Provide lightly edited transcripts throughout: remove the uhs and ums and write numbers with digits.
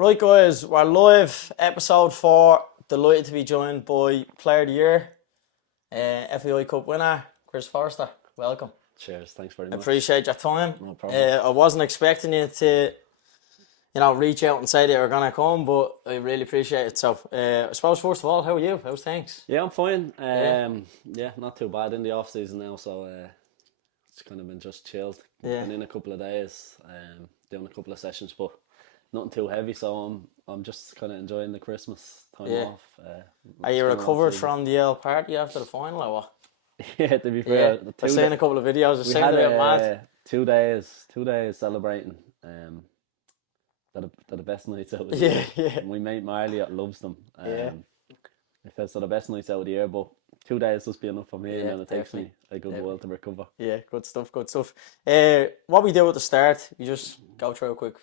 Right, guys, we're live, episode 4. Delighted to be joined by Player of the Year, FAI Cup winner, Chris Forrester. Welcome. Cheers, thanks very much. Appreciate your time. No problem. I wasn't expecting you to, reach out and say that you were going to come, but I really appreciate it. So, I suppose, first of all, how are you? How's things? Yeah, I'm fine. Yeah, not too bad in the off season now, so it's kind of been just chilled. Yeah. Been in a couple of days, doing a couple of sessions, but nothing too heavy. So I'm just kind of enjoying the Christmas time off. Are you recovered from the Yale party after the final or what? Yeah, to be fair, I've seen a couple of videos. we had 2 days celebrating. They're the best nights out of the year. Yeah. My mate Marley loves them. It says they're the best nights out of the year, but 2 days just be enough for me, and then it takes me a good while to recover. Yeah, good stuff. What we do at the start, we just go through a quick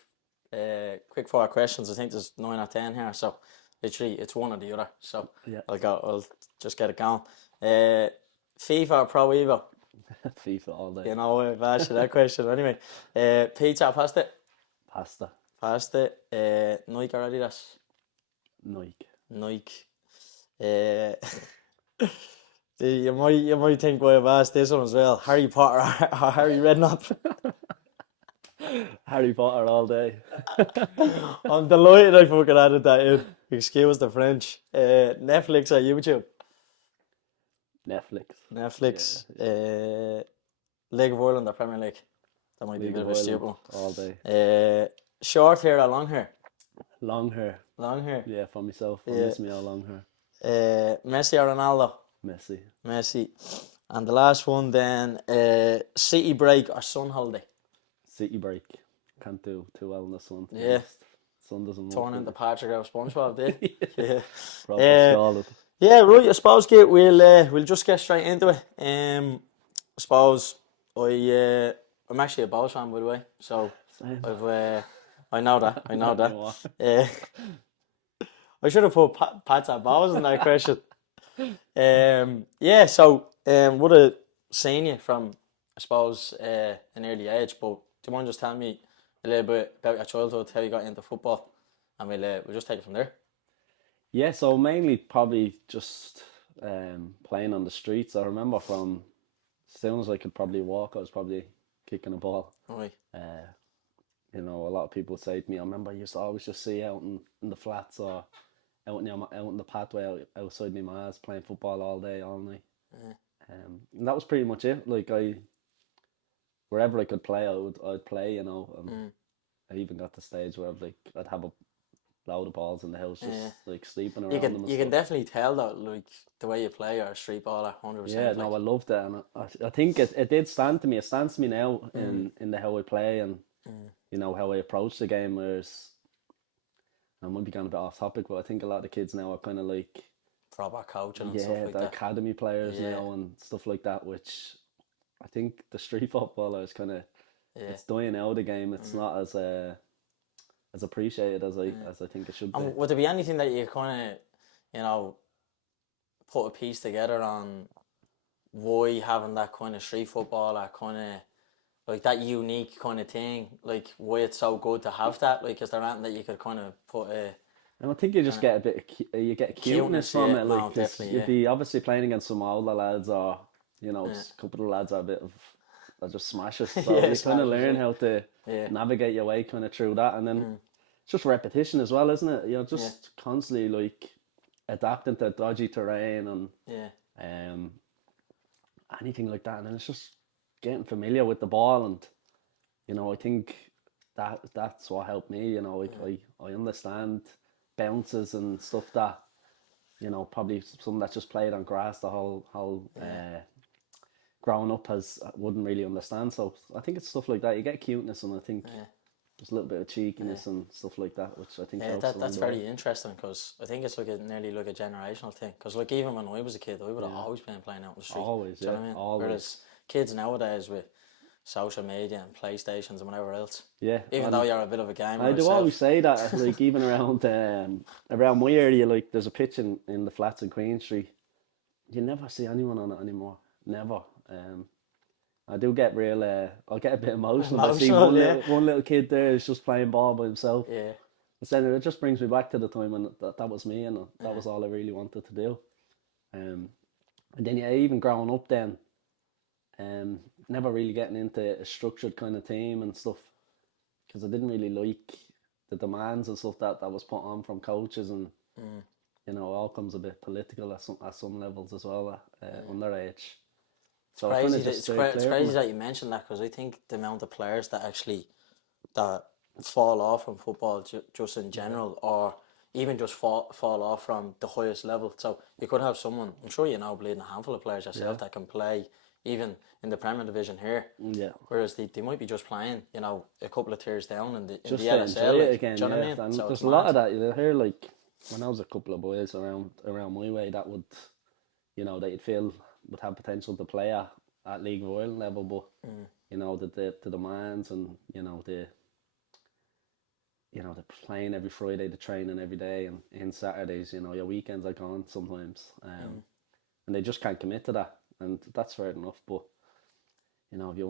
4 questions. I think there's 9 or 10 here, so literally it's one or the other. So Yeah. I'll just get it going. FIFA or Pro Evo? FIFA all day. I've asked you that question anyway. Pizza or pasta? Pasta. Pasta. Nike or Adidas? Nike. You might think why I've asked this one as well. Harry Potter or Harry Redknapp? Harry Potter all day. I'm delighted I fucking added that in. Excuse the French. Netflix or YouTube? Netflix. League of Ireland or Premier League? That might be a League bit of of a stupid Ireland one. all day. Short hair or long hair? Long hair. Long hair. Yeah, for myself. I Yeah. miss me all long hair. Messi or Ronaldo? Messi. And the last one then, city break or sun holiday? City break. Can't do too well in the sun. Yeah. Sun doesn't Turn work. into Patrick out of SpongeBob, did yeah. Proper solid. Yeah, right. I suppose we'll just get straight into it. I suppose I'm actually a Bows fan, by the way. So Same. I know that. You know I should have put Pats at Bows in that question. Would have seen you from, I suppose, an early age. But do you mind just telling me a little bit about your childhood, how you got into football, and we'll just take it from there. Yeah, so mainly probably just playing on the streets. I remember from as soon as I could probably walk, I was probably kicking a ball. Right. A lot of people say to me, I remember I used to always just see out in the flats or out in the pathway outside my ma's playing football all day, all night. And that was pretty much it. Like wherever I could play, I'd play. I even got to the stage where I'd have a load of balls in the house, just like sleeping around them. You can definitely tell that, like the way you play, you're a street baller, 100%. Yeah, no, I loved it, and I think it did stand to me. It stands to me now in the how I play and how I approach the game. Whereas I might be going a bit off topic, but I think a lot of the kids now are kind of like proper coaching and stuff like the that. academy players now and stuff like that, which I think the street footballer is kind of it's dying out of the game. It's not as appreciated as I think it should be. Would there be anything that you kind of, put a piece together on why having that kind of street football, that kind of like that unique kind of thing, like why it's so good to have that? Like, is there anything that you could kind of put and I think you just get a bit of cuteness from it. Like, definitely, you'd be obviously playing against some older lads, or a couple of lads are they're just smashers. So you kind of learn how to navigate your way kind of through that, and then it's just repetition as well, isn't it? You're just constantly like adapting to dodgy terrain and anything like that, and then it's just getting familiar with the ball, and I think that's what helped me. I understand bounces and stuff that probably someone that's just played on grass the whole growing up wouldn't really understand. So I think it's stuff like that. You get cuteness, and I think there's a little bit of cheekiness and stuff like that, which I think helps. That's very interesting, because I think it's nearly like a generational thing. Because like even when I was a kid, I would have always been playing out in the street. Always, Do you know what I mean? always. Whereas kids nowadays with social media and PlayStations and whatever else. Yeah. Even though you're a bit of a gamer. I do always say that, like even around my area, like there's a pitch in the flats in Queen Street. You never see anyone on it anymore. Never. I do get I'll get a bit emotional. I see one little kid there is just playing ball by himself. Yeah. then it just brings me back to the time when that was me, and that was all I really wanted to do. And then even growing up then, never really getting into a structured kind of team and stuff, because I didn't really like the demands and stuff that was put on from coaches, and it all comes a bit political at some levels as well, underage. So it's crazy that you mentioned that, because I think the amount of players that fall off from football just in general, or even just fall off from the highest level. So you could have someone, I'm sure bleeding a handful of players yourself that can play even in the Premier Division here. Yeah. Whereas they might be just playing, a couple of tiers down in the LSL. Like, again, do you know what I mean? And so there's a lot of that. You hear, like, when I was a couple of boys around my way that would, that you'd feel would have potential to play at League of Ireland level, but the demands and the playing every Friday, the training every day, and in Saturdays, your weekends are gone sometimes, and they just can't commit to that, and that's fair enough. But if you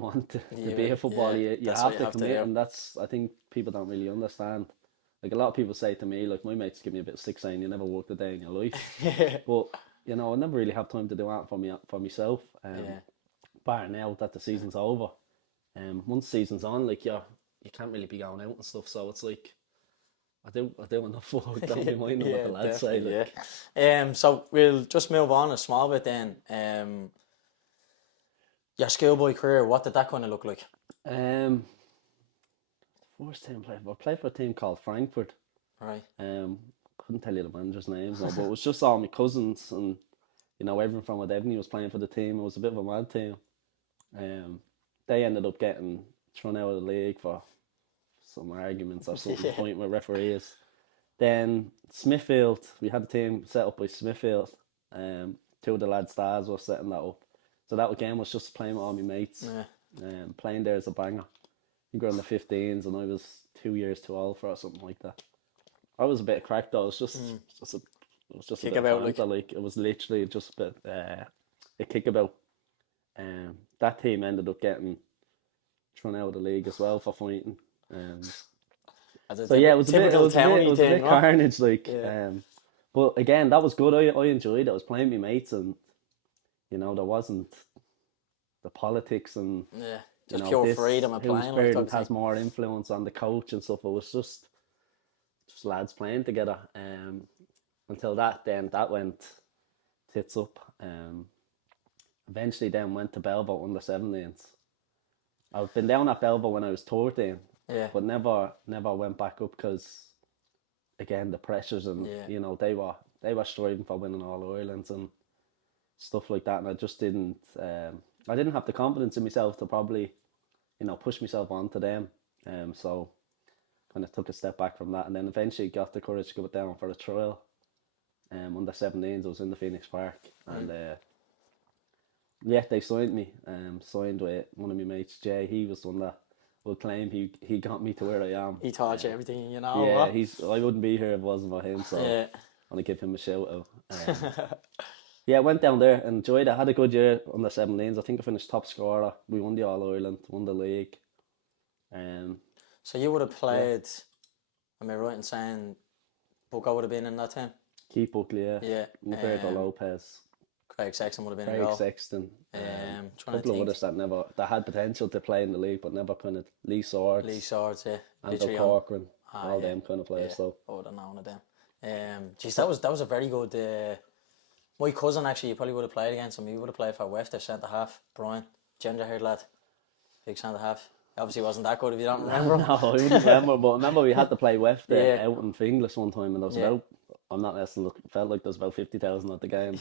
want to be a footballer, you have to commit, and that's, I think people don't really understand. Like, a lot of people say to me, like, my mates give me a bit of stick saying you never worked a day in your life, but I never really have time to do that for myself. Bar now that the season's over, once the season's on, like, you can't really be going out and stuff, so it's like I do enough work. Don't be minding what the lads say. Like. So we'll just move on a small bit then. Your schoolboy career, what did that kind of look like? First team I played for a team called Frankfurt. Right. Couldn't tell you the manager's names, but it was just all my cousins, and everyone from Aberdeen was playing for the team. It was a bit of a mad team. They ended up getting thrown out of the league for some arguments or something, point with referees. Then Smithfield, we had a team set up by Smithfield. Two of the lads' dads were setting that up. So that game was just playing with all my mates. Playing there as a banger. I think we were in the 15s, and I was 2 years too old for it, or something like that. I was a bit of crack though. It was just a bit of banter, like it was literally just a bit a kickabout. That team ended up getting thrown out of the league as well for fighting. So yeah, it was a bit carnage, like. But again, that was good. I enjoyed it. I was playing with my mates, and there wasn't the politics and just pure freedom of playing. Whose parent has more influence on the coach and stuff. It was just lads playing together. Until that went tits up. Eventually, then went to Belvo under 17s. I've been down at Belvo when I was 13, but never went back up because, again, the pressures and they were striving for winning All Irelands and stuff like that, and I just didn't. I didn't have the confidence in myself to probably, push myself onto them. So kind of took a step back from that, and then eventually got the courage to go down for a trial. Under 17s, I was in the Phoenix Park, and they signed me. Signed with one of my mates, Jay. He was the one that would claim he got me to where I am. He taught you everything, Yeah, I wouldn't be here if it wasn't for him. So I want to give him a shout out. I went down there and enjoyed it. I had a good year under 17s. I think I finished top scorer. We won the All Ireland, won the league. So you would have played. Am I right in saying Bucko would have been in that team? Keith Buckley, yeah. Roberto Lopez. Craig Sexton would have been in goal. Craig Sexton. A couple of others that had potential to play in the league, but never kind of Lee Swords, Andrew Corcoran, all them kind of players. So I would have known of them. That was a very good. My cousin, actually, you probably would have played against him. He would have played for West, their centre half, Brian, ginger haired lad, big centre half. Obviously, wasn't that good if you don't remember. No, I wouldn't remember. But I remember we had to play West out in Finglas one time, and there was about. I'm not listening. Felt like there was about 50,000 at the game.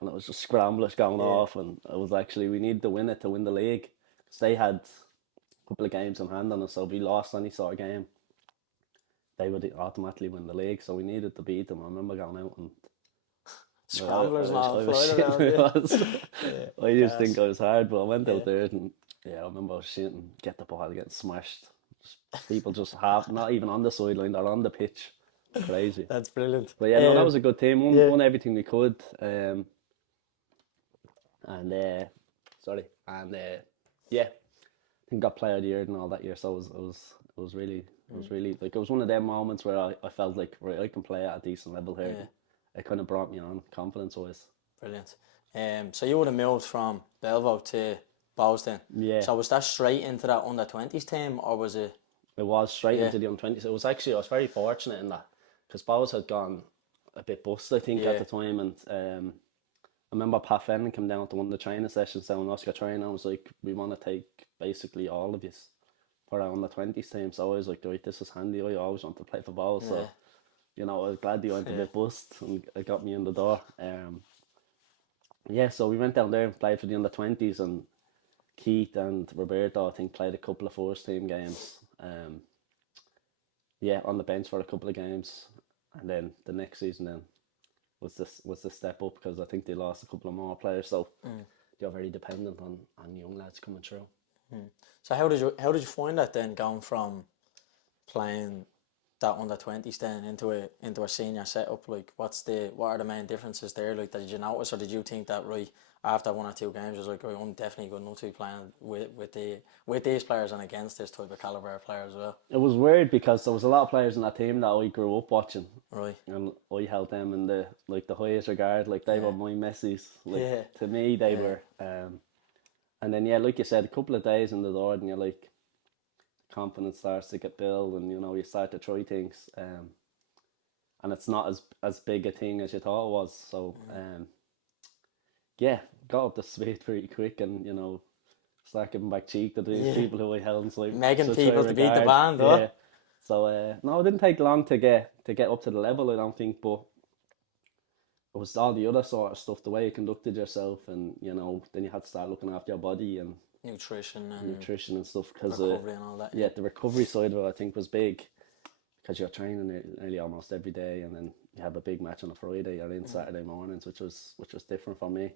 And it was just scramblers going off, and it was actually we needed to win it to win the league. So they had a couple of games in hand on us, so if we lost any sort of game, they would automatically win the league. So we needed to beat them. I remember going out and. Scramblers and all. I used to think I was hard, but I went out there and I remember I was shooting, get the ball, getting smashed. People just not even on the sideline, they're on the pitch. Crazy. That's brilliant. But that was a good team. Won everything we could. think got player of the year and all that year. So it was really like it was one of them moments where I felt like, right, I can play at a decent level here. Yeah. It kind of brought me on confidence wise. Brilliant. So you would have moved from Belvo to Bows then. Yeah. So was that straight into that under-20s team, or was it? It was straight into the under-20s. It was actually, I was very fortunate in that, because Bows had gone a bit bust, I think, at the time, and I remember Pat Fenton came down to one of the training sessions down in Oscar training. I was like, we want to take basically all of this for our under-20s team. So I was like, right, this is handy. I always wanted to play for Bows, so I was glad they went a bit bust and it got me in the door. So we went down there and played for the under-20s, and Keith and Roberto, I think, played a couple of first team games. On the bench for a couple of games, and then the next season then was the step up, because I think they lost a couple of more players, so they're very dependent on young lads coming through. So how did you find that then, going from playing that under-20s then into a senior setup? Like, what are the main differences there? Like, did you notice, or did you think that right after one or two games was like, right, I'm definitely good enough to be playing with these players and against this type of calibre of player as well? It was weird, because there was a lot of players in that team that I grew up watching. Right. And I held them in the highest regard. Like, they were my Messis. Like, to me, they were. And then, like you said, a couple of days in the door, and you're like, confidence starts to get built, and you start to try things. And it's not as big a thing as you thought it was. So, got up to speed pretty quick, and start giving back cheek to these people who I held in such making such people high to beat the regard. band, huh? Yeah. So no, it didn't take long to get up to the level, I don't think, but it was all the other sort of stuff, the way you conducted yourself, and then you had to start looking after your body and nutrition and stuff, because recovery and all that. the recovery side of it, I think, was big, because you're training nearly almost every day, and then you have a big match on a Friday, you're in Saturday mornings, which was different for me.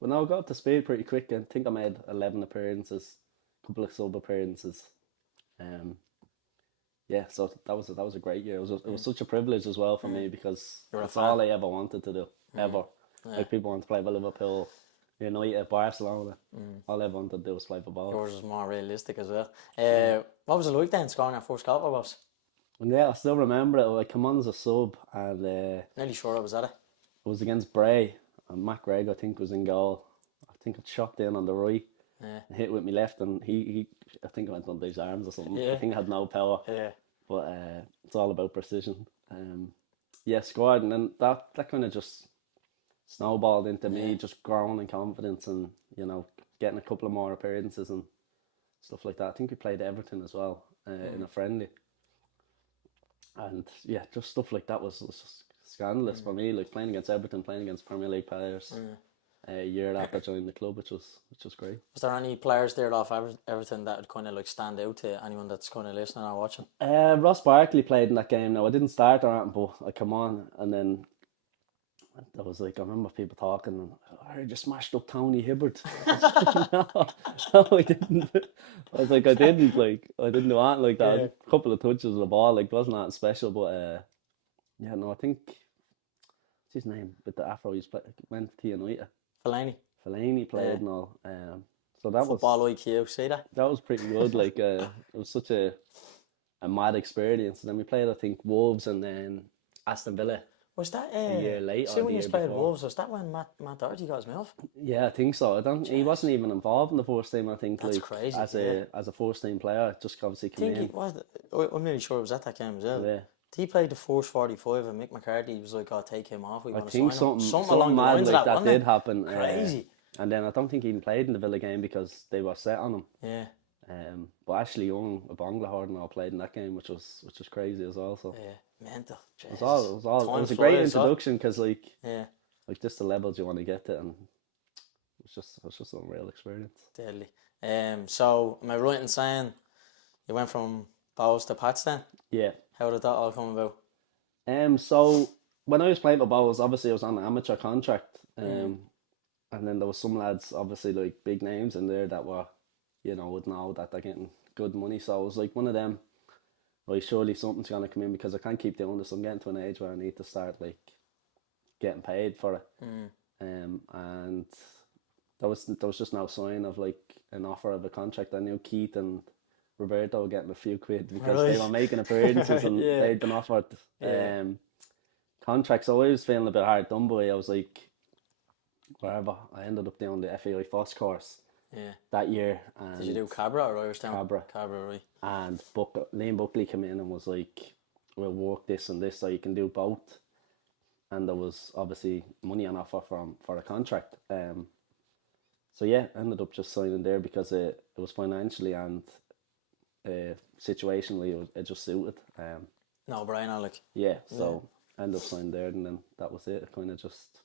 But no, I got up to speed pretty quick. I think I made 11 appearances, a couple of sub appearances. So that was a great year. It was such a privilege as well for me, because it's all I ever wanted to do, ever. Like, people want to play for Liverpool, United, Barcelona. All I ever wanted to do was play for Bows. Yours was more realistic as well. What was it like then, scoring your first goal for Bows? And I still remember it. I come on as a sub, and Nearly sure I was at it. It was against Bray, and Matt Gregg, I think, was in goal. I think it shot in on the right, hit with me left, and he I think I went under his arms or something. I think I had no power. But it's all about precision. Scored, and then that kind of just snowballed into me just growing in confidence, and getting a couple of more appearances and stuff like that. I think we played Everton as well in a friendly, and just stuff like that was just scandalous for me. Like, playing against Everton, playing against Premier League players. A year after joining the club, which was great. Was there any players there off Everton that would kind of like stand out to anyone that's kind of listening or watching? Ross Barkley played in that game. Now, I didn't start or anything, but I come on, and then I was like, I remember people talking, and I heard you smashed up Tony Hibbert. No, I didn't. I was like, I didn't do anything like that. A couple of touches of the ball, like, wasn't that special, but I think what's his name with the afro, went to United. Fellaini played and all. So that football IQ, see that? That was pretty good. Like, it was such a mad experience. And then we played, I think, Wolves and then Aston Villa. Was that a year later? See, when you played Wolves, was that when Matt Doherty got his mouth? Yeah, I think so. He wasn't even involved in the first team. I think that's crazy. As a first team player, just obviously came in. I'm nearly sure it was at that game as well. Yeah. He played the first 45, and Mick McCarthy was like, "I'll take him off. I think something along the lines like that did happen. Crazy. And then I don't think he even played in the Villa game because they were set on him. Yeah. But Ashley Young, a Bangla and all played in that game, which was crazy as well. So mental. It was a great introduction, because like just the levels you want to get to, and it was just an unreal experience. Deadly. So am I right in saying you went from Bows to Pats then? Yeah. How did that all come about? So when I was playing for Bows, obviously I was on an amateur contract. And then there was some lads, obviously, like, big names in there that were, would know that they're getting good money. So I was like one of them, like, surely something's going to come in, because I can't keep doing this. I'm getting to an age where I need to start, like, getting paid for it. And there was just no sign of like an offer of a contract. I knew Keith and Roberto were getting a few quid because they were making appearances and they'd been offered contracts. So I was feeling a bit hard done by. I was like, wherever. I ended up doing the FAI FOSS course that year. And did you do Cabra or Irishtown? Cabra, right. And Liam Buckley came in and was like, we'll work this and this so you can do both. And there was obviously money on offer for a contract. So yeah, ended up just signing there because it was financially and situationally it just suited. No, Brian, Alec. Yeah, so ended up signing there, and then that was it. It kind of just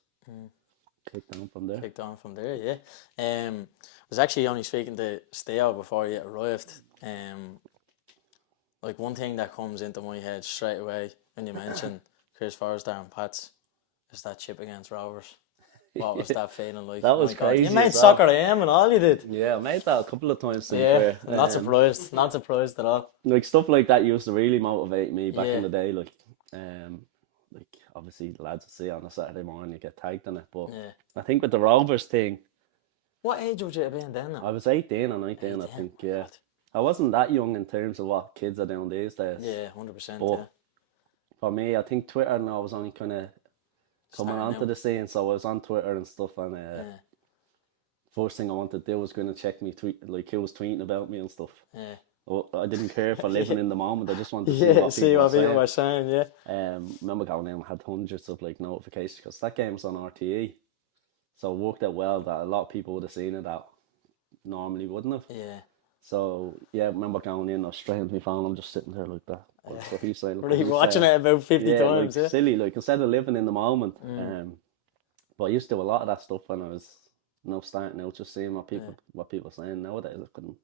kicked on from there. Yeah. I was actually only speaking to Steo before you arrived. Like one thing that comes into my head straight away when you mention Chris Forrester and Pats is that chip against Rovers. What was that feeling like? That was crazy. You made soccer AM and all you did. Yeah, I made that a couple of times. Not surprised. Not surprised at all. Like stuff like that used to really motivate me back in the day. Like obviously the lads would see on a Saturday morning you get tagged in it. But I think with the Rovers thing. What age would you have been then? I was 18 or 19, I think. Yeah, I wasn't that young in terms of what kids are doing these days. Yeah, 100%. But for me, I think Twitter now was only kind of coming onto the scene, so I was on Twitter and stuff, and first thing I wanted to do was going to check me tweet, like who was tweeting about me and stuff. Yeah. I didn't care for living in the moment. I just wanted to see what people were saying. Yeah. Remember going in, I had hundreds of like notifications because that game was on RTE, so it worked out well that a lot of people would have seen it that normally wouldn't have. Yeah. So yeah, I remember going in, I was straight into my phone. I'm just sitting there like that. So he's saying, really watching it about 50 times. Like, silly, like instead of living in the moment. But I used to do a lot of that stuff when I was starting out, just seeing what people were saying. Nowadays I couldn't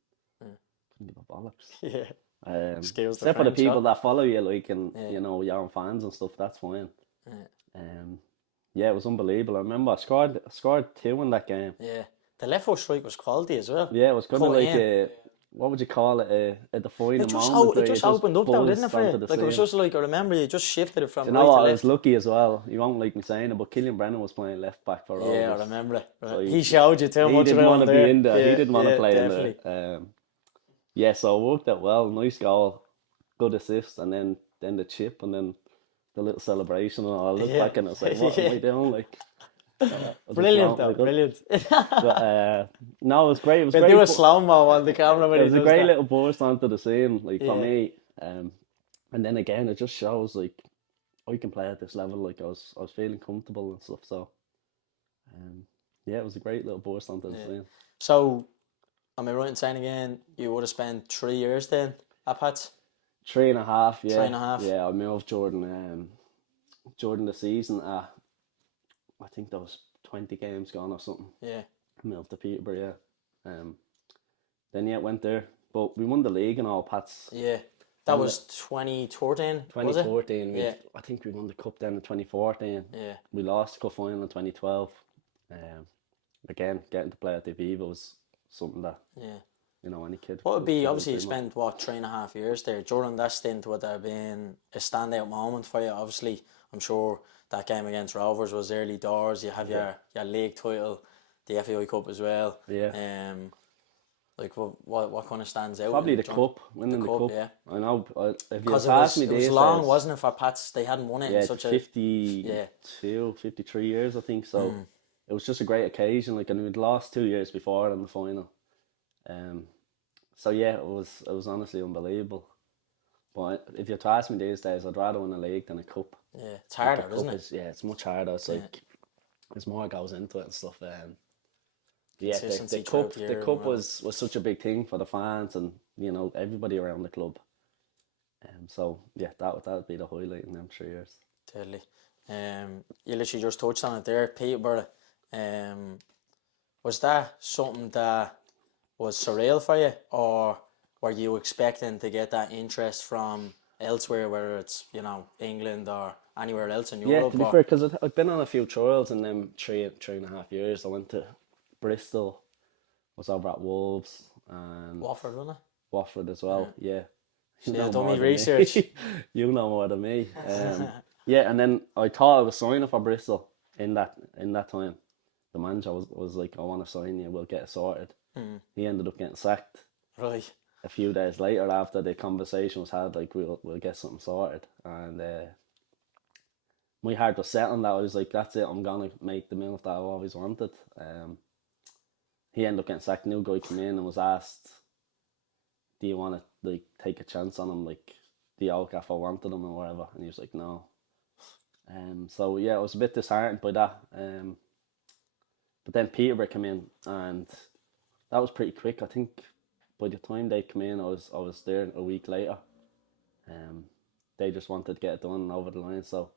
give a bollocks. Yeah. Except for the people that follow you, like, and you know, your own fans and stuff. That's fine. Yeah, it was unbelievable. I remember I scored 2 in that game. Yeah, the left foot strike was quality as well. Yeah, it was kind of like what would you call it? At the final moment. It just opened up though, didn't it, for you? Like, it was just like, I remember you just shifted it from right to left. I was lucky as well. You won't like me saying it, but Killian Brennan was playing left back for Rovers. Yeah, I remember it. Right. So he showed you too much. He didn't want to be in there. Yeah, he didn't want to play definitely. in there. So it worked out well. Nice goal, good assist, and then the chip, and then the little celebration. And I looked back and I was like, what am I doing? Like, brilliant though, brilliant. But no, it was great. It was great. Do a slow-mo on the camera when it was a great little burst onto the scene, like for me. And then again, it just shows like I can play at this level. Like I was feeling comfortable and stuff. So yeah, it was a great little burst onto the scene. So, am I right in saying again, you would have spent 3 years then at Pats? 3.5, yeah. 3.5. Yeah, I moved Jordan the season. I think there was 20 games gone or something. Yeah. Moved to Peterborough, yeah. Then went there. But we won the league and all, Pats. Yeah. That was 2013, 2014. Yeah. I think we won the cup then in 2014. Yeah. We lost the cup final in 2012. Again, getting to play at the Aviva was something that, you know, any kid. What would be, obviously you spent, 3.5 years there. During that stint, would there have been a standout moment for you? Obviously, I'm sure that game against Rovers was early doors. You have your league title, the FAI Cup as well. Yeah. Like what kind of stands out? Probably the cup, winning the cup. Yeah. I know. If you asked me, it was long, wasn't it, for Pats? They hadn't won it in such 53 years, I think. So it was just a great occasion. Like, and we'd lost 2 years before in the final. So yeah, it was honestly unbelievable. But if you ask me these days, I'd rather win a league than a cup. Yeah, it's harder, isn't it? It's much harder. It's like there's more goes into it and stuff. The cup was such a big thing for the fans and, you know, everybody around the club. So yeah, that would be the highlight in them 3 years. Totally. You literally just touched on it there, Peterborough. Was that something that was surreal for you, or were you expecting to get that interest from elsewhere, whether it's, you know, England or anywhere else in Europe? Yeah, to be fair, because I've been on a few trials in them 3.5 years. I went to Bristol, was over at Wolves, and Watford, wasn't it? Watford as well, yeah. I've done my research. You know more than me. Yeah, and then I thought I was signing for Bristol in that time. the manager was like, I want to sign you, we'll get it sorted. He ended up getting sacked. Right. A few days later, after the conversation was had, like, we'll get something sorted. And my heart was set on that. I was like, that's it, I'm gonna make the move that I've always wanted. He ended up getting sacked. New guy came in and was asked, do you want to like take a chance on him, like the old gaffer wanted him or whatever, and he was like, no. So yeah, I was a bit disheartened by that. But then Peterborough came in, and that was pretty quick. I think by the time they came in, I was there a week later. They just wanted to get it done over the line, so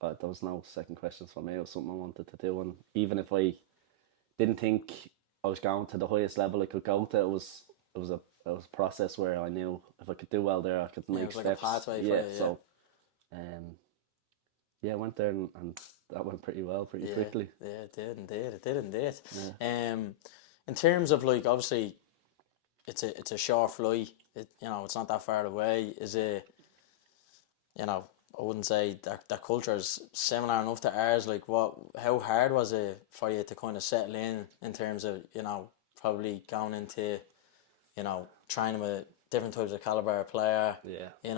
there was no second questions for me. It was something I wanted to do, and even if I didn't think I was going to the highest level I could go to, it was a process where I knew if I could do well there, I could make it was steps. like a pathway for you, So, I went there and that went pretty well, pretty quickly. Yeah, it did indeed. Yeah. In terms of like, obviously, it's a short flight. It's not that far away. Is it? I wouldn't say that culture is similar enough to ours. Like, how hard was it for you to kind of settle in terms of probably going into training with different types of caliber of player. Yeah.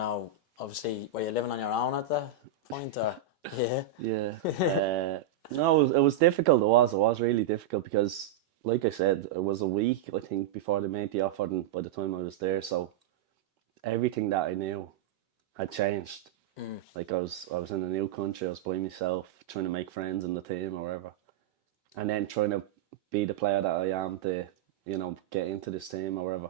Obviously, were you living on your own at that point, or yeah? Yeah. No, it was difficult. It was really difficult because, like I said, it was a week, I think, before they made the offer, and by the time I was there, so everything that I knew had changed. Like I was in a new country, I was by myself, trying to make friends in the team or whatever, and then trying to be the player that I am to, get into this team or whatever.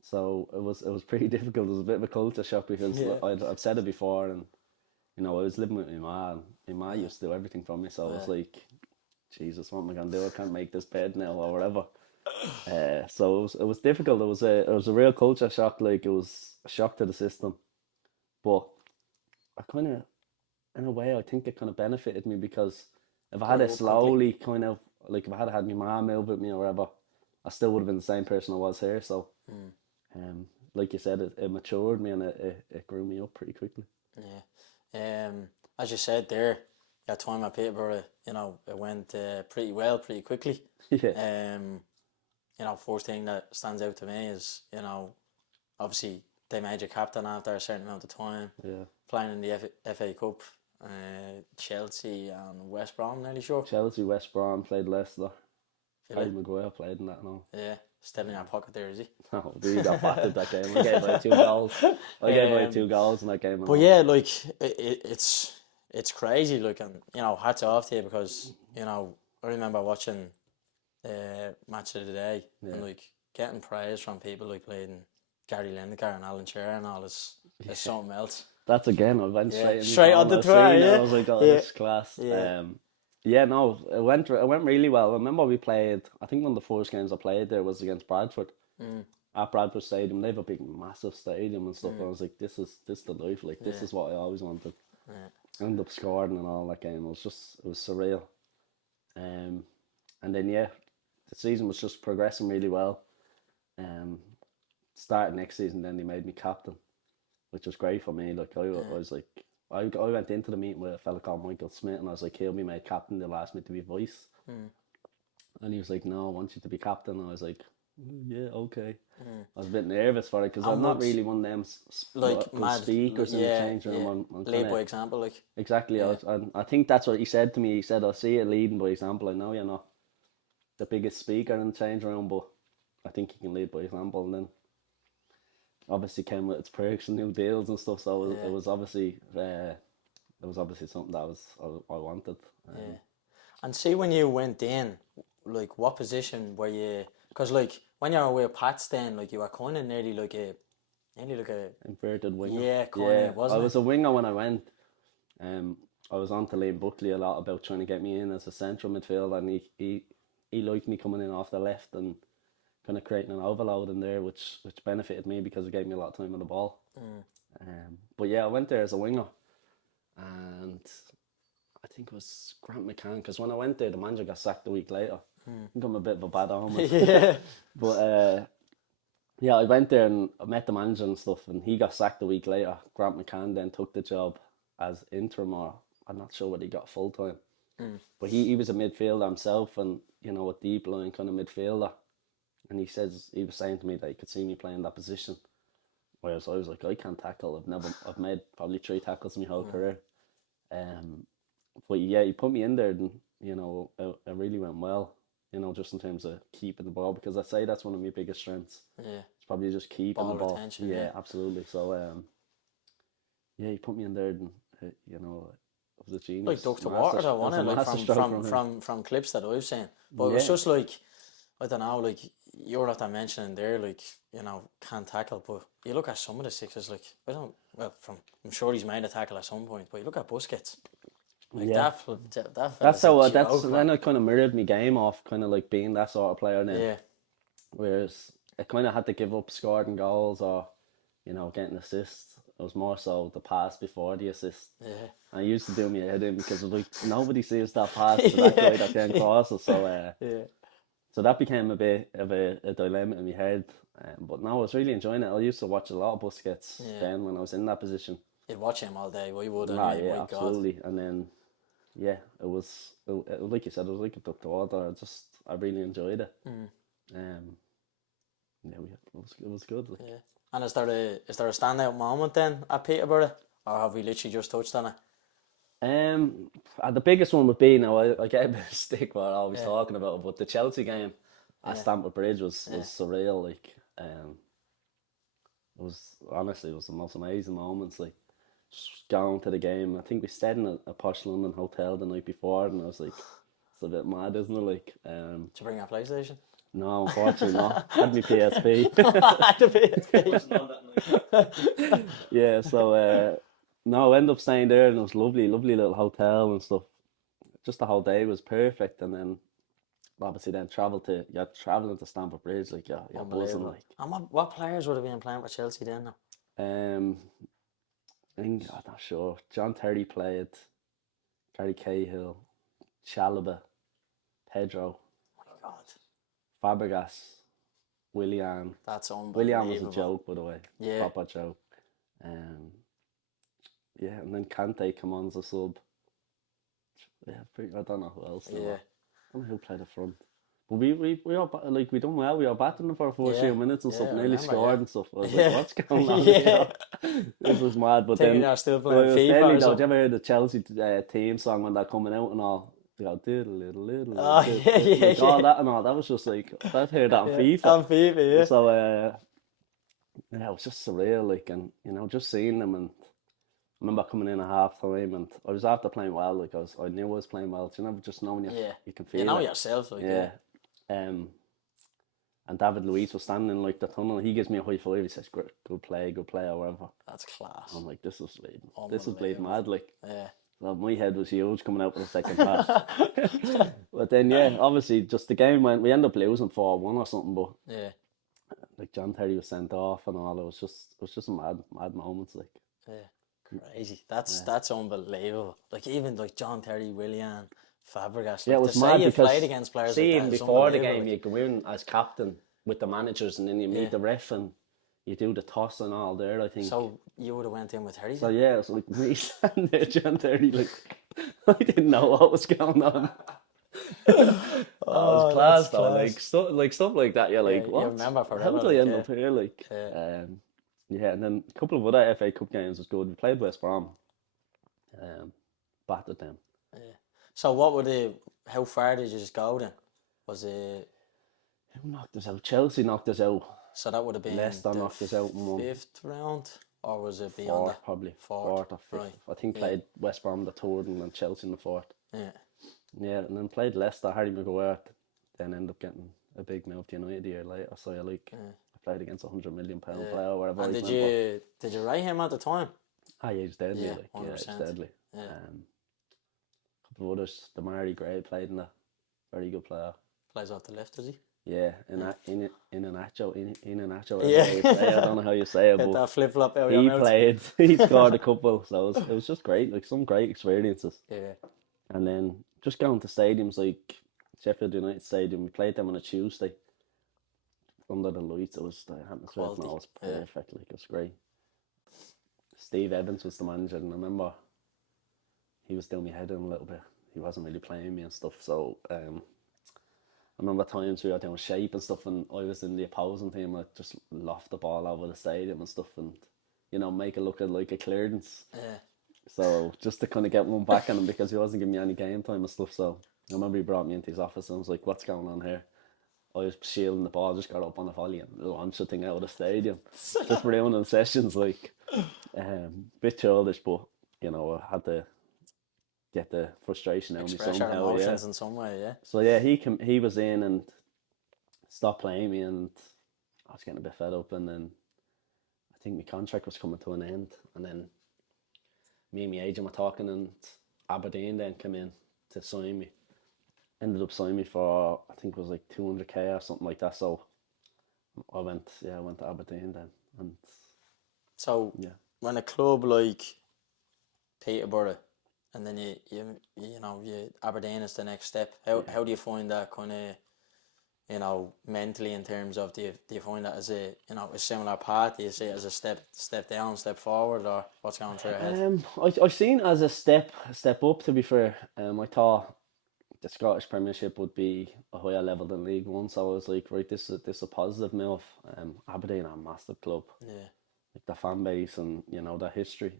So it was pretty difficult. It was a bit of a culture shock because I've said it before, and I was living with my ma, and my ma used to do everything for me. So I was like, Jesus, what am I gonna do? I can't make this bed now or whatever. So it was difficult. It was a real culture shock. Like, it was a shock to the system, but I kind of, in a way, I think it kind of benefited me because if I had it slowly, kind of like if I had my mum move with me or whatever, I still would have been the same person I was here. So, like you said, it matured me and it grew me up pretty quickly. Yeah. As you said there, your time at Peterborough, it went pretty well, pretty quickly. Yeah. First thing that stands out to me is, obviously they made you captain after a certain amount of time. Yeah. Playing in the FA Cup, Chelsea and West Brom, nearly sure. Chelsea, West Brom, played Leicester. Harry Maguire played in that now. Yeah, still in your pocket there, is he? No, he got battered that game. I gave away 2 goals. I gave away 2 goals in that game. But yeah, like it's crazy. Like, and hats off to you because I remember watching Match of the Day and like getting praise from people like playing Gary Lineker and Alan Shearer and all this. It's something else. That's again. I went straight on the Twitter. Yeah, I was like, oh, this class. Yeah. No, it went really well. I remember we played. I think one of the first games I played there was against Bradford. At Bradford Stadium. They have a big, massive stadium and stuff. And I was like, this is the life. Like, this is what I always wanted. I ended up scoring and all that game. It was surreal. And then the season was just progressing really well. Started next season, then they made me captain, which was great for me. Like, I was like, I went into the meeting with a fella called Michael Smith, and I was like, he'll be made captain. They'll ask me to be vice. And he was like, no, I want you to be captain. And I was like, yeah, okay. I was a bit nervous for it because I'm not really one of them speakers in the change room. I'm lead by example, like. Exactly. I think that's what he said to me. He said, I'll see you leading by example. I know you're not the biggest speaker in the change room, but I think you can lead by example. And then obviously came with its perks and new deals and stuff. So it was obviously something that I wanted. And see, when you went in, like, what position were you? Because like when you were with Pats, then like you were kind of nearly like a inverted winger. Yeah, kind of, wasn't it? I was a winger when I went. I was on to Liam Buckley a lot about trying to get me in as a central midfielder, and he liked me coming in off the left and kind of creating an overload in there, which benefited me because it gave me a lot of time on the ball. But yeah, I went there as a winger, and I think it was Grant McCann, because when I went there, the manager got sacked a week later. I think I'm a bit of a bad omen. But I went there and I met the manager and stuff, and he got sacked a week later. Grant McCann then took the job as interim, or I'm not sure whether he got full time. But he was a midfielder himself, and you know, a deep line kind of midfielder. And he was saying to me that he could see me playing that position. Whereas I was like, I can't tackle. I've made probably 3 tackles in my whole career. But yeah, he put me in there, and you know, it really went well. You know, just in terms of keeping the ball, because I'd say that's one of my biggest strengths. Yeah. It's probably just keeping the ball. Retention, yeah, absolutely. So yeah, he put me in there, and you know, it was a genius. Like duck to water, though, wasn't it? Like from clips that I've seen. But it was just like, I don't know, like you're not mentioning there, like, you know, can't tackle, but you look at some of the sixes, like, I'm sure he's made a tackle at some point, but you look at Busquets. Like then it kind of mirrored my game off, kind of like being that sort of player then. Yeah. Whereas I kind of had to give up scoring goals or, you know, getting assists. It was more so the pass before the assist. Yeah. And I used to do my head in because like nobody sees that pass to that guy that then crosses. So so that became a bit of a dilemma in my head. But no, I was really enjoying it. I used to watch a lot of Busquets then when I was in that position. You'd watch him all day. We would. Yeah, absolutely. God. And then, yeah, it was like you said, it was like a duck to water. I really enjoyed it. Yeah, it was good. Like. Yeah. And is there a standout moment then at Peterborough, or have we literally just touched on it? The biggest one would be, now I get a bit of stick for always talking about it, but the Chelsea game at Stamford Bridge was surreal. Like, it was honestly the most amazing moments. Like, just going to the game. I think we stayed in a posh London hotel the night before, and I was like, it's a bit mad, isn't it? Like, did you bring a PlayStation? No, unfortunately not. Had my PSP. Had the PSP. Yeah, so no, I ended up staying there, and it was lovely little hotel and stuff. Just the whole day was perfect, and then obviously then traveling to Stamford Bridge, like you're buzzing, like. And what players would have been playing for Chelsea then now? I think, I'm not sure. John Terry played, Gary Cahill, Chalobah, Pedro. Oh my God. Fabregas, Willian. That's unbelievable. Willian was a joke, by the way. Yeah. Proper joke. Yeah, and then Kante come on as a sub. Yeah, I don't know who else. Yeah. I don't know who played up front. But we all, like, we done well. We were battling them for the first few minutes and stuff, nearly scored and stuff. I was like, what's going on? Yeah. This was mad. But then you're still playing FIFA. Did you ever hear the Chelsea team song when they're coming out and all? They go, little. Oh, yeah. All that and all. That was just like, I've heard that on FIFA. On FIFA, yeah. So, yeah, it was just surreal, like, and, you know, just seeing them. And I remember coming in at half time, and I was after playing well, like, I knew I was playing well. So, you know, just knowing you can feel it. You know yourself, like, yeah. And David Luiz was standing in like the tunnel. He gives me a high five. He says, good play, or whatever. That's class. I'm like, this is bleeding mad, like. Yeah. Well, my head was huge coming out for the second half. But then, yeah, obviously, just the game we ended up losing 4-1 or something. But yeah, like John Terry was sent off and all. It was just a mad moments, like. Yeah, crazy. That's unbelievable. Like, even like John Terry, Willian, Fabregas. Yeah, it was mad because played against players seeing like that, before the game, you go in as captain with the managers, and then you meet the ref and you do the toss and all there, I think. So you would have went in with Terry? So yeah, it's like me standing there, John Terry, like, I didn't know what was going on. It was class though, like stuff like that. You're like, what? You remember forever. How did I end up here? Like, yeah, and then a couple of other FA Cup games was good. We played West Brom, battered them. Yeah. So how far did you just go then? Was it? Who knocked us out? Chelsea knocked us out. So that would have been Leicester knocked us out in one. 5th round, or was it beyond that? Probably. Fourth or 5th. Right. I think played West Brom the 3rd and then Chelsea in the 4th. Yeah. Yeah, and then played Leicester, Harry Maguire, then ended up getting a big move to United a year later. So I played against £100 million player or whatever. And did you rate him at the time? Ah, yeah, he was deadly. Yeah, like, 100%. Yeah, he was deadly. Yeah. A couple of others, Damari Gray played in that. Very good player. Plays off the left, does he? Yeah, in an Nacho. Yeah. I don't know how you say it, Get but that flip flop out. he played. He scored a couple, so it was just great. Like, some great experiences. Yeah. And then just going to stadiums like Sheffield United Stadium. We played them on a Tuesday under the lights. It was the atmosphere. It was perfect. Like, it was great. Steve Evans was the manager, and I remember he was doing my head in a little bit. he wasn't really playing me and stuff. So I remember times we were doing shape and stuff, and I was in the opposing team. I just loft the ball over the stadium and stuff, and make it look like a clearance. Yeah. So just to kind of get one back on him because he wasn't giving me any game time and stuff. So I remember he brought me into his office and I was like, "What's going on here?" I was shielding the ball, just got up on the volley and launched the thing out of the stadium. Just ruining sessions, like, bit childish, but I had to get the frustration out of me Express somehow. your emotions in some way, yeah. So yeah, he was in and stopped playing me, and I was getting a bit fed up. And then I think my contract was coming to an end, and then me and my agent were talking, and Aberdeen then came in to sign me. Ended up signing me for, I think it was like 200k or something like that. So I went to Aberdeen then. And so yeah, when a club like Peterborough, and then you Aberdeen is the next step. How do you find that kind of mentally, in terms of, do you find that as a similar path? Do you see it as a step down, step forward, or what's going through your head? I seen it as a step up. To be fair, I thought the Scottish Premiership would be a higher level than League One, so I was like, right, this is a positive move. Aberdeen are a massive club. Yeah. Like the fan base and the history.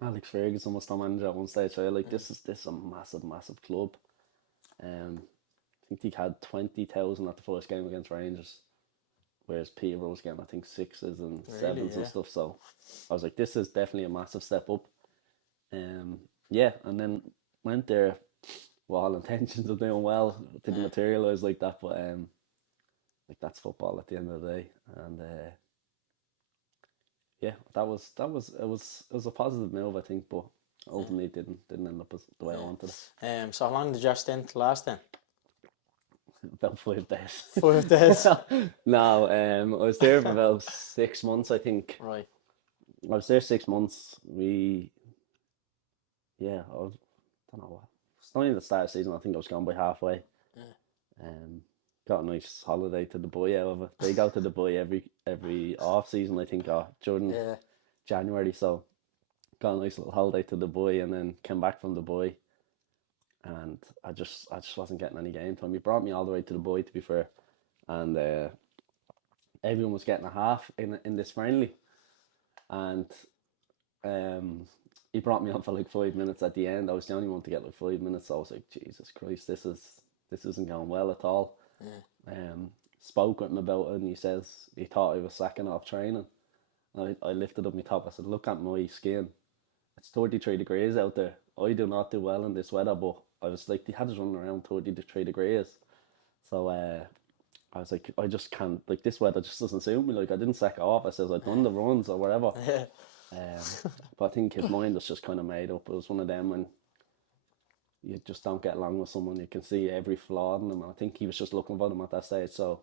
Alex Ferguson was the manager at one stage. So this is a massive club. I think he had 20,000 at the first game against Rangers, whereas Peterborough was getting, I think, 6s and 7s and stuff. So I was like, this is definitely a massive step up. And then went there with all intentions of doing well. It didn't materialise like that, but like, that's football at the end of the day. And it was a positive move, I think, but ultimately it didn't end up as the way I wanted it. So how long did your stint last then? About 5 days. 5 days? No, I was there for about 6 months, I think. Right. I was there 6 months. I don't know what. It's only the start of the season. I think I was gone by halfway. Yeah. Got a nice holiday to Dubai out of it. They go to Dubai every off season, I think, or during January. So got a nice little holiday to Dubai, and then came back from Dubai, and I just wasn't getting any game time. He brought me all the way to Dubai, to be fair, and everyone was getting a half in this friendly, and he brought me on for like 5 minutes at the end. I was the only one to get like 5 minutes. So I was like, Jesus Christ, this isn't going well at all. Yeah. Spoke with him about it, and he says he thought I was sacking off training. I lifted up my top. I said, look at my skin. It's 33 degrees out there. I do not do well in this weather, but I was like, he had us running around 33 degrees. So I was like, I just can't, like, this weather just doesn't suit me. Like, I didn't sack off. I said, I'd done the runs or whatever. But I think his mind was just kind of made up. It was one of them when you just don't get along with someone. You can see every flaw in them. And I think he was just looking for them at that stage. So,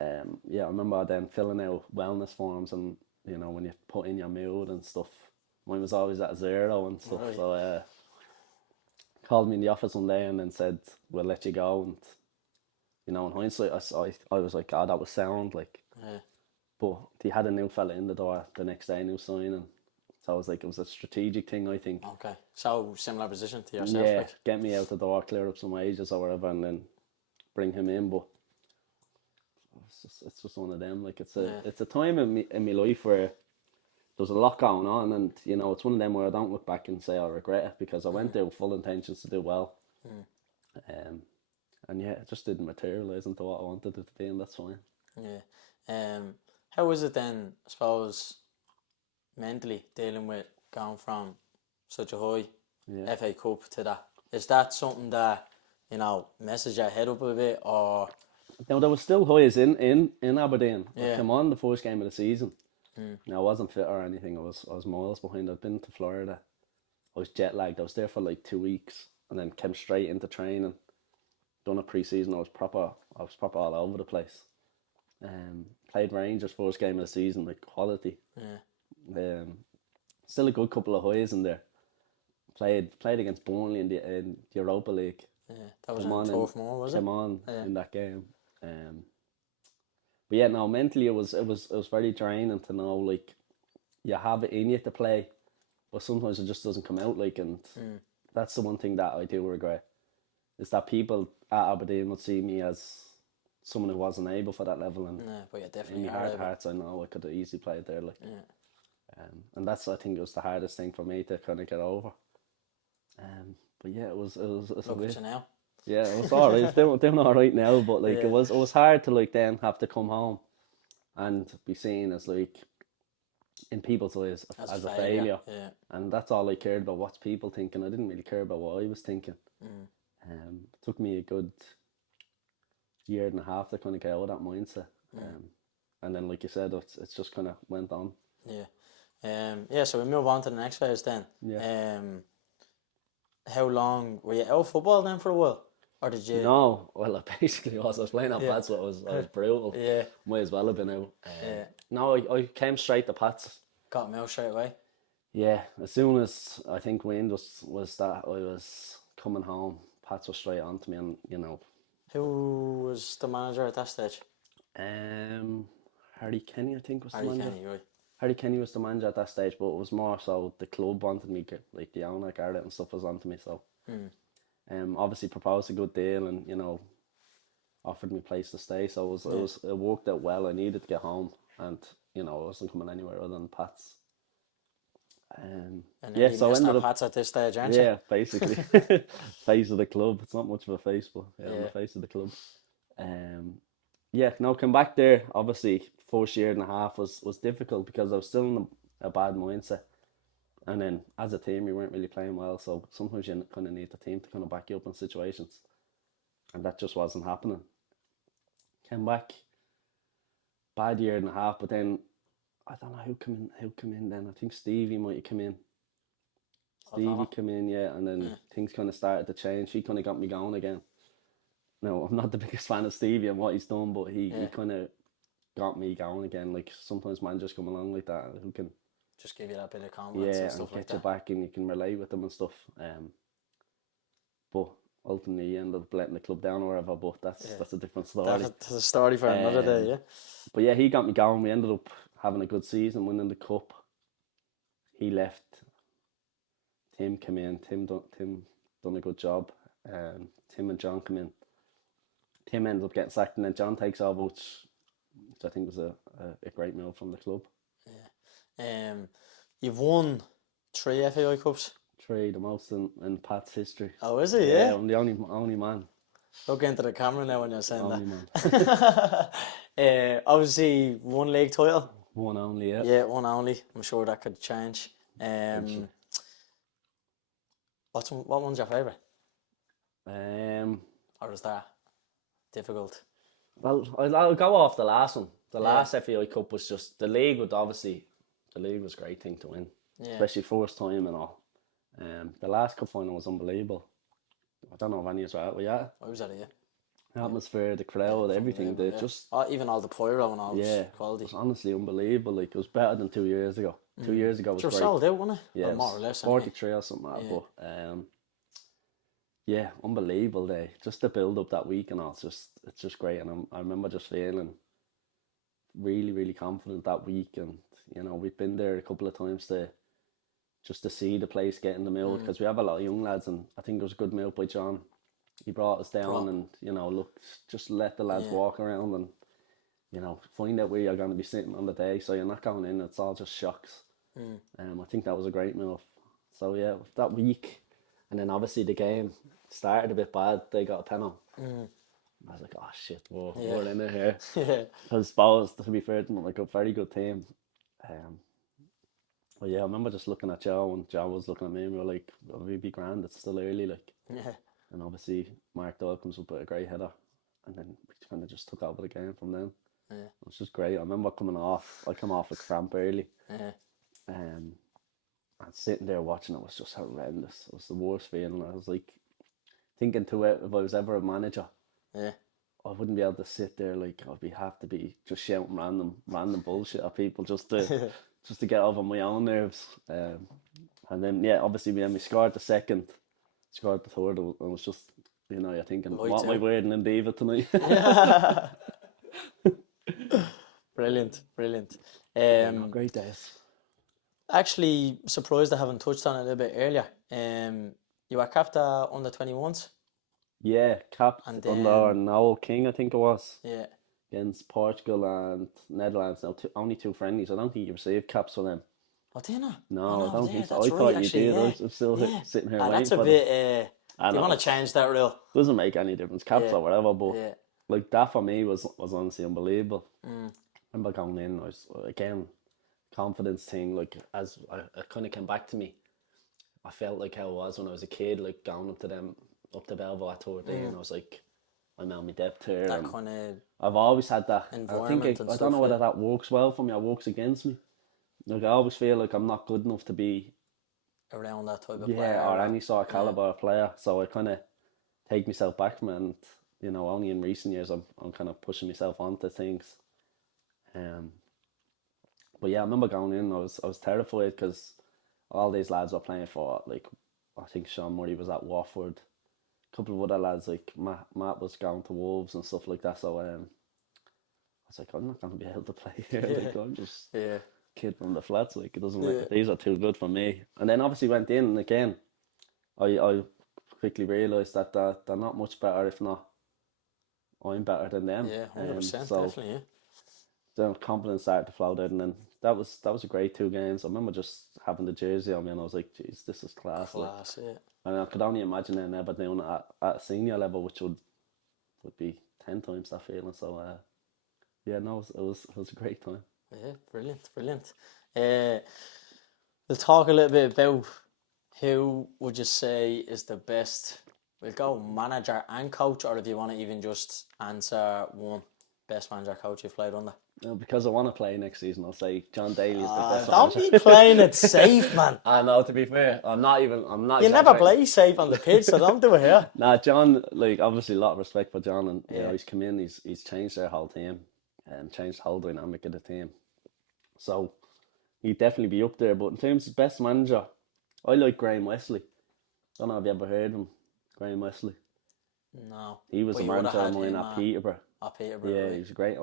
I remember then filling out wellness forms, and, when you put in your mood and stuff, mine was always at 0 and stuff. Right. So, called me in the office one day and then said, we'll let you go. And, in hindsight, I was like, God, that was sound. Like, but he had a new fella in the door the next day, new signing. So I was like, it was a strategic thing, I think. Okay. So similar position to yourself? Yeah, get me out the door, clear up some wages or whatever, and then bring him in. But it's just one of them. Like, it's a time in my life where there's a lot going on, and it's one of them where I don't look back and say I regret it, because I went there with full intentions to do well. And it just didn't materialise into what I wanted it to be, and that's fine. Yeah. How was it then, I suppose, mentally dealing with going from such a high FA Cup to that? Is that something that, messes your head up a bit, or? No, there was still highs in Aberdeen. I came on the first game of the season. Now, I wasn't fit or anything. I was miles behind. I'd been to Florida. I was jet lagged. I was there for like 2 weeks, and then came straight into training. Done a pre-season. I was proper all over the place. Played Rangers first game of the season, like, quality. Still a good couple of highs in there. Played against Burnley in the Europa League. Yeah, that was on Turf Moor, was it? Came on in that game. But mentally it was very draining to know, like, you have it in you to play, but sometimes it just doesn't come out, like, and that's the one thing that I do regret, is that people at Aberdeen would see me as someone who wasn't able for that level, and But you definitely in my are heart of able. hearts I know I could have easily played there, like. Yeah. And that's, I think, it was the hardest thing for me to kind of get over. But yeah, it was Look a bit. at you now. Yeah, it was alright. It's doing alright now, but like Yeah. it was hard to like then have to come home and be seen as like, in people's eyes, as a failure. Yeah. And that's all I cared about. What's people thinking? I didn't really care about what I was thinking. It took me a good year and a half to kind of get out of that mindset. And then, like you said, it's just kind of went on. Yeah. So we move on to the next phase then. Yeah. How long were you out of football then for a while, or did you? No, well, I basically was. I was playing at Pats, so I was brutal. Yeah. Might as well have been out. Yeah. No, I came straight to Pats. Got him out straight away. Yeah, as soon as I think wind was that I was coming home, Pats was straight on to me, and you know. Who was the manager at that stage? Harry Kenny, I think, was the manager. Kenny, right. Harry Kenny was the manager at that stage, but it was more so the club wanted me, like the owner, Garrett and stuff was onto me, so. Obviously proposed a good deal, and you know, offered me a place to stay, so it worked out well. I needed to get home, and you know, I wasn't coming anywhere other than Pats. And yeah, so I ended up Pats at this stage, aren't you? Yeah, basically. Face of the club. It's not much of a face, but I'm the face of the club. Yeah, no, come back there. Obviously, first year and a half was difficult because I was still in a bad mindset. And then as a team, we weren't really playing well, so sometimes you kind of need the team to kind of back you up in situations. And that just wasn't happening. Came back, bad year and a half, but then I don't know who come in then. I think Stevie might have come in. Stevie came in, yeah, and then things kind of started to change. He kind of got me going again. Now, I'm not the biggest fan of Stevie and what he's done, but he kind of got me going again. Like, sometimes managers come along like that who can just give you that bit of confidence and stuff like that. Get you back and you can relate with them and stuff. But ultimately, you end up letting the club down or whatever, but that's a different story. That's a story for another day, yeah. But yeah, he got me going. We ended up having a good season, winning the cup. He left. Tim came in. Tim done a good job. Tim and John come in. Tim ended up getting sacked, and then John takes over, which I think was a great move from the club. Yeah. You've won 3 FAI Cups. 3, the most in Pat's history. Oh, is it? Yeah. I'm the only man. Look into the camera now when you're saying only that. Man. Obviously, 1 league title. One only, yeah. Yeah, one only. I'm sure that could change. What one's your favourite? Or is that difficult? Well, I'll go off the last one. The last FAI Cup was just, the league was a great thing to win. Yeah. Especially first time and all. The last cup final was unbelievable. I don't know if any of us were at. Were you at? I was at it, yeah. The atmosphere, the crowd, everything. They just even all the pyro and all was quality. It was honestly unbelievable. Like, it was better than 2 years ago. 2 years ago was great. Sold out, wasn't it? Yeah, or more or less. 43 or something like that. But yeah, unbelievable day. Just to build up that week and all, it's just great. And I remember just feeling really, really confident that week. And you know, we've been there a couple of times to see the place getting the milk, because we have a lot of young lads, and I think it was a good milk by John. He brought us down and, you know, look, just let the lads walk around and, you know, find out where you're going to be sitting on the day, so you're not going in, it's all just shocks. I think that was a great move. So yeah, that week, and then obviously the game started a bit bad. They got a penalty. I was like, oh shit, we're in it here. Because Spurs, to be fair to them, like a very good team. But yeah, I remember just looking at Joe, and Joe was looking at me, and we were like, well, we'd be grand, it's still early, like. Yeah. And obviously Mark Doyle comes up with a great header, and then we kind of just took over the game from then. Yeah. It was just great. I remember coming off. I come off a cramp early. Yeah. And sitting there watching it was just horrendous. It was the worst feeling. I was like thinking to it, if I was ever a manager, I wouldn't be able to sit there. Like, have to be just shouting random bullshit at people just to get over my own nerves. And then obviously we scored the second. Scored the third, and it was just, you know, you're thinking, what am I wearing in Diva tonight? Brilliant. Great days. Actually, surprised I haven't touched on it a little bit earlier. You were capped under 21s. Yeah, capped And under Noel King, I think it was. Yeah. Against Portugal and Netherlands. Now, only 2 friendlies. I don't think you received caps for them. Oh, did you not? No, I don't think so. That's I thought right, you actually, did. yeah. I'm still sitting here waiting that's a for bit. them. Do you want to change that rule? Doesn't make any difference, caps or whatever, but Yeah. like that for me was honestly unbelievable. Mm. I remember going in, I was again confidence thing. Like as it kind of came back to me, I felt like how it was when I was a kid, like going up to them, up to Belvoir at 13, and I was like, I'm out my depth here. That kind of. I've always had that. I think I don't know whether that works well for me or works against me. Like I always feel like I'm not good enough to be around that type of player. Yeah, or any sort of caliber of player. So I kind of take myself back from it, and only in recent years I'm kind of pushing myself onto things. But yeah, I remember going in. I was terrified because all these lads were playing for, like, I think Sean Murray was at Watford. A couple of other lads, like Matt was going to Wolves and stuff like that. So I was like, I'm not going to be able to play here. Like, I'm just kid from the flats. Like, it doesn't. These are too good for me. And then obviously went in, and again, I quickly realised that they're not much better, if not I'm better than them. Yeah, 100%, so definitely. Yeah. The confidence started to flow out, and then that was a great 2 games. I remember just having the jersey on me, and I was like, "Geez, this is class!" Yeah. And I could only imagine them ever doing it at a senior level, which would be 10 times that feeling. So, yeah, no, it was a great time. Yeah, brilliant. We'll talk a little bit about who would you say is the best. We'll go manager and coach, or if you want to even just answer one, best manager coach you've played under. Because I want to play next season, I'll say John Daly is the best Don't manager. be playing it safe, man. I know, to be fair, I'm not. You never play safe on the pitch, so don't do it here. Nah, John, like, obviously a lot of respect for John, and he's come in, he's changed their whole team, and changed the whole dynamic of the team. So he'd definitely be up there. But in terms of best manager, I like Graham Wesley. Don't know if you ever heard of him, Graham Wesley. No. He was a manager of mine at Peterborough. Peterborough. Yeah, right. he was great.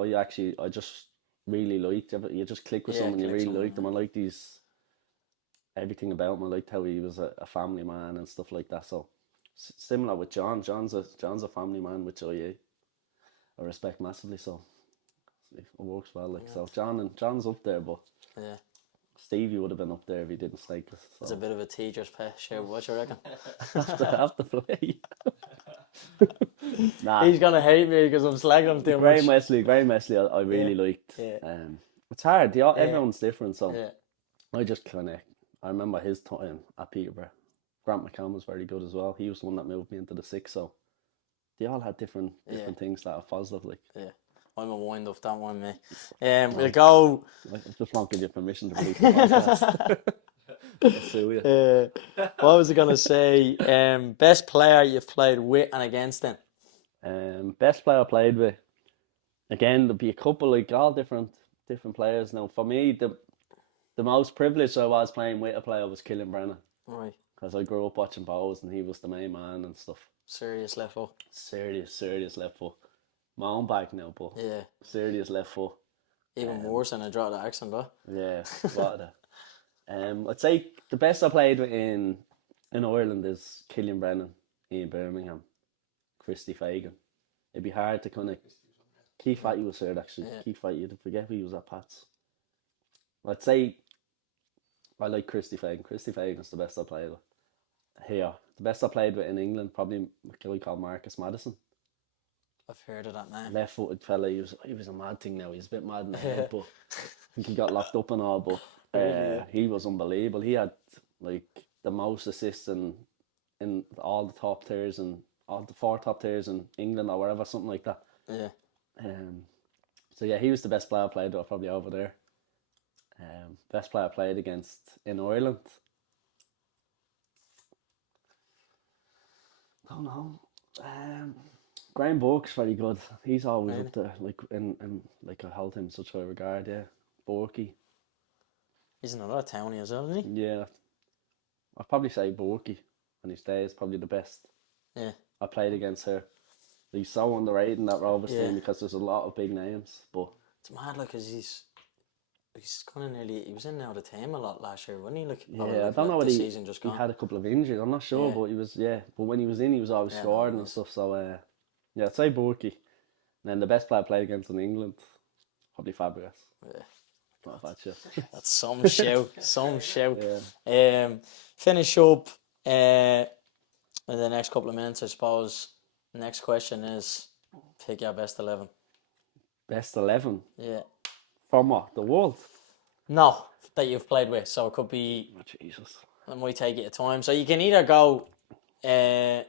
I just really liked him. You just click with someone, you really liked him. I liked everything about him. I liked how he was a family man and stuff like that. So similar with John. John's a family man, which I respect massively. So it works well. Like so, John's up there, but Stevie would have been up there if he didn't stake us. So. It's a bit of a teacher's pet. Sure, what you reckon? have to play. Nah, he's gonna hate me because I'm slagging him too much. Graham Wesley, I really liked. Yeah. It's hard. Everyone's different, so yeah. I just I remember his time at Peterborough. Grant McCann was very good as well. He was the one that moved me into the 6, so they all had different things that are positive. Like, I'm a wind up, don't mind me. We'll go. I just won't give you permission to release the podcast. What was I gonna say? Best player you've played with and against then? Best player I played with. Again, there'll be a couple, like, all different players. Now, for me, the most privileged I was playing with a player was Killian Brennan. Right. Because I grew up watching Bows, and he was the main man and stuff. Serious left foot. Serious left foot. My own back now, but serious left foot. Even worse than I draw the accent, though. Yeah, what a I'd say the best I played with in Ireland is Killian Brennan, Ian Birmingham, Christy Fagan. It'd be hard to kind of... Keith Fatty was third, actually. Yeah. Keith Fatty, you'd forget who he was at Pats. I'd say I like Christy Fagan. Christy Fagan's the best I played with here. The best I played with in England, probably a guy called Marcus Maddison. I've heard of that name. Left-footed fella. He was a mad thing now. He's a bit mad in the head, but I think he got locked up and all, but he was unbelievable. He had, like, the most assists in all the top tiers, and all the 4 top tiers in England or wherever, something like that. Yeah. So yeah, he was the best player I played with, probably over there. Best player I played against in Ireland. I don't know. Graham Burke's very good. He's always up there, like, and like, I hold him in such high regard. Yeah, Borky. He's another townie as well, isn't he? Yeah, I'd probably say Borky on his day is probably the best. Yeah. I played against her. He's so underrated in that Rovers team because there's a lot of big names, but it's mad, like, cause he's he's kind of nearly. He was in now the team a lot last year, wasn't he? Like, Yeah, I don't know whether season just he gone. had a couple of injuries. I'm not sure, but he was. Yeah, but when he was in, he was always scoring and stuff. So yeah, I'd say Burkey. And then the best player I played against in England, probably Fabregas. Yeah. Not bad shit. That's some shout. Some shout. Yeah. Finish up in the next couple of minutes, I suppose. Next question is, pick your best 11. Best 11? Yeah. From what? The world? No, that you've played with. So it could be... Oh, Jesus. It might take you a time. So you can either go who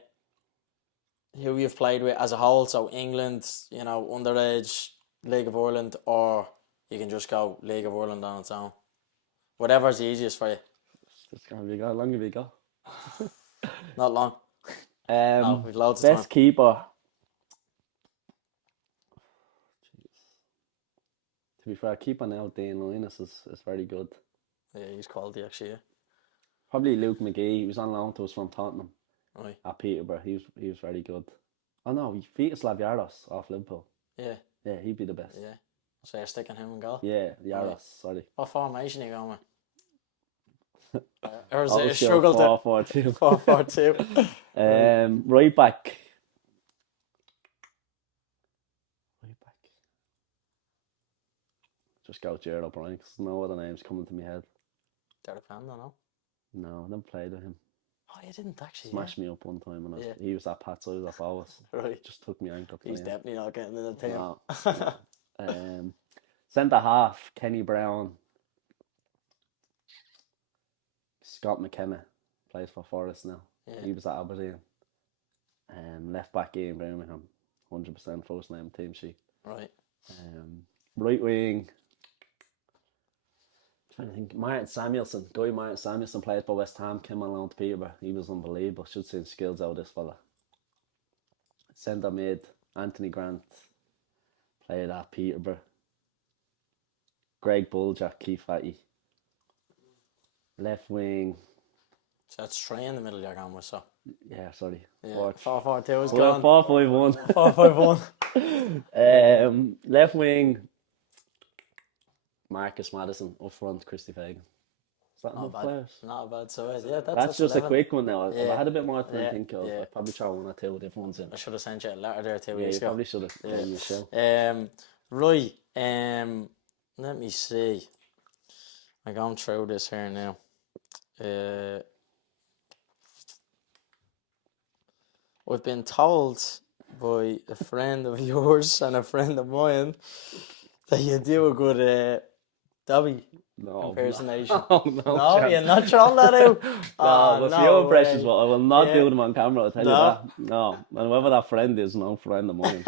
you've played with as a whole, so England, you know, underage, League of Ireland, or you can just go League of Ireland on its own. Whatever's easiest for you. It's going to be how long have you got? Not long. No, we've loads of best time. keeper. To be fair, keeper now, Dean Linus is very good. Yeah, he's quality actually. Yeah. Probably Luke McGee. He was on loan to us from Tottenham. Right. At Peterborough. He was very good. Oh no, he beat Yaros off Liverpool. Yeah. Yeah, he'd be the best. Yeah. So you're sticking him in goal? Yeah, Yaros, sorry. What formation are you going with? Or is it a Obviously struggle to 4-4-2. 4-4-2. Right back. Just go Gerald O'Brien because no other names coming to my head. They're a fan, no? No, I never played with him. Oh, you didn't actually. Smashed me up one time and he was at Pat's, I was at Forwards. Right. Just took me ankle. He's definitely not getting in the team. No. Centre half, Kenny Brown. Scott McKenna plays for Forest now. Yeah. He was at Aberdeen. Left back Ian Birmingham, 100% first name team sheet. Right. Right wing. I think Martin Samuelson played for West Ham, came on loan to Peterborough. He was unbelievable. Should see skills out of this fella. Centre mid, Anthony Grant played at Peterborough. Greg Buljak, Keith Fatty. Left wing. So that's 3 in the middle you're going with, so. Yeah, sorry. Yeah, 4-4-2 is gone. 4-5-1. 4-5-1. Left wing. Marcus Madison, up front, Christy Fagan. Is that enough players? Not a bad side. Yeah, that's just 11. a quick one now. Yeah. If I had a bit more time to think of, yeah. I'd probably throw 1 or 2 different ones in. I should have sent you a letter there 2 weeks ago. Yeah, you probably should have given me a show. Right, let me see. I'm going through this here now. I've been told by a friend of yours and a friend of mine that you do a good Dobby impersonation. No, you're not throwing that out. But for your impressions, I will not do them on camera, I'll tell you that. No, and whoever that friend is, no friend of mine.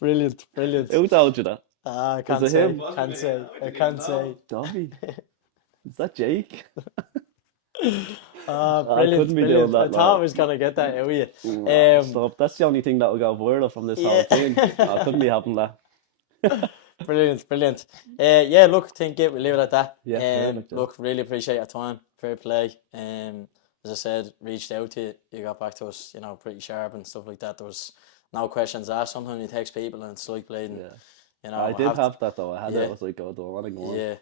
Brilliant. Who told you that? I can't say. I can't say. Dobby? Is that Jake? Brilliant. I couldn't be doing that. I thought I was going to get that out of you. Stop. That's the only thing that will go viral from this whole thing. I couldn't be having that. Brilliant. Yeah, look, think it. We'll leave it at that. Yeah, look, really appreciate your time. Fair play. As I said, reached out to you. You got back to us, pretty sharp and stuff like that. There was no questions asked. Sometimes you text people and it's like playing. Yeah. I did have that though. I had it. I was like, oh, do I want to go on? Yeah.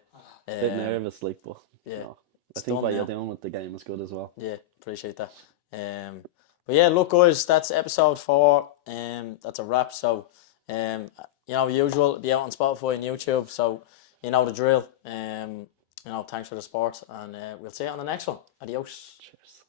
A bit nervous, like, but I think what you're doing with the game is good as well. Yeah, appreciate that. But yeah, look, guys, that's episode 4. That's a wrap. So, usual, be out on Spotify and YouTube. So, you know the drill. Thanks for the support, and we'll see you on the next one. Adios. Cheers.